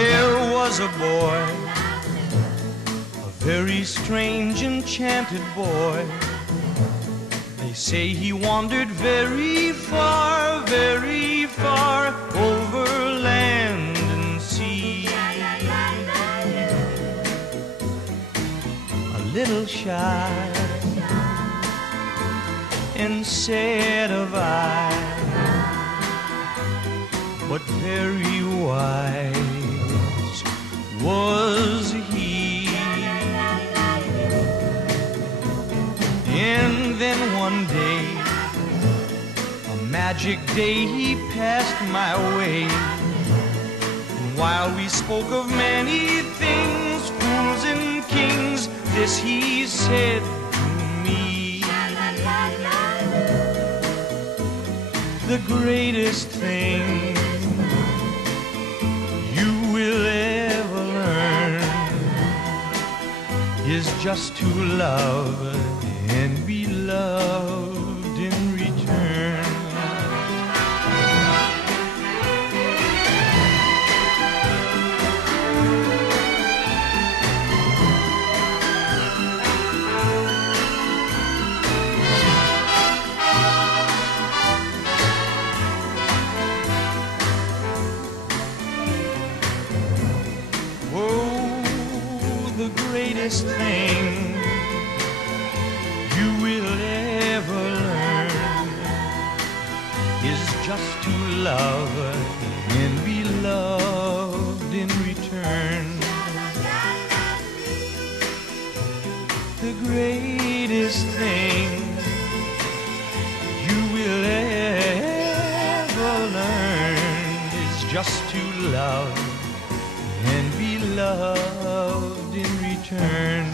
There was a boy, a very strange, enchanted boy. They say he wandered very far over land and sea. A little shy and sad of eye, but very wise was he. And then one day, a magic day, he passed my way. And while we spoke of many things, fools and kings, this he said to me: the greatest thing you will ever learn is just to love and be loved in return. Oh, the greatest thing you will ever learn is just to love and be loved in return. The greatest thing you will ever learn is just to love and be loved in return.